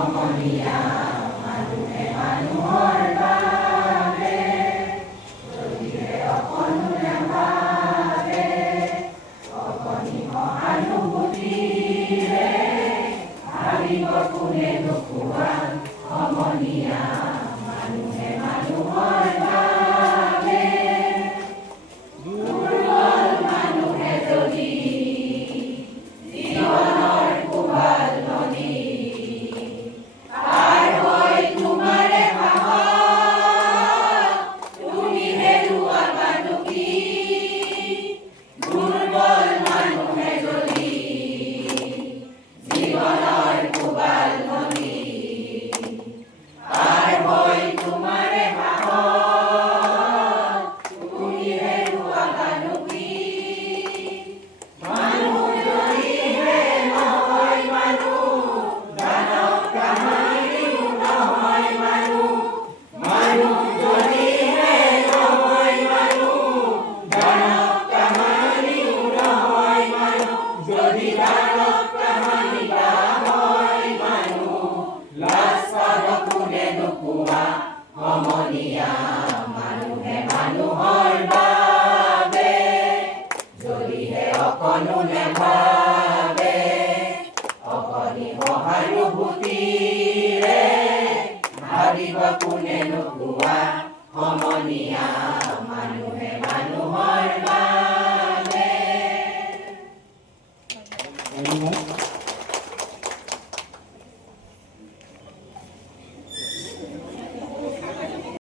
সমনীয়া মানুহে মানুহৰ বাবে যদিহে অকণো নাভাবে অকণি সহানুভূতিৰে ভাবিব কোনে নোকোৱা সমনীয়া মানুহে মানুহৰ বাবে দুৰ্বল মানুহে যদি জীৱনৰ কোবাল নদী পাৰ হৈ তোমাৰে সাহস তুমি হেৰুৱা বানুকি দুৰ্বল মানুহে যদি জীৱনৰ কোবাল নদী পাৰ হৈ তোমাৰে সাহস তুমি হেৰুৱা বানুকি মানুহ যদিহে নহয় মানুহ দানৱ কাহানিও নহয় মানুহ মানুহ যদিহে নহয় মানুহ দানৱ কাহানিও নহয় মানুহ যদি দানৱ কাহানি বা হয় মানুহ লাজ পাব কোনে নোপোৱা সমনীয়া মানুহে মানুহৰ বাবে যদিহে অকণো নেভাবে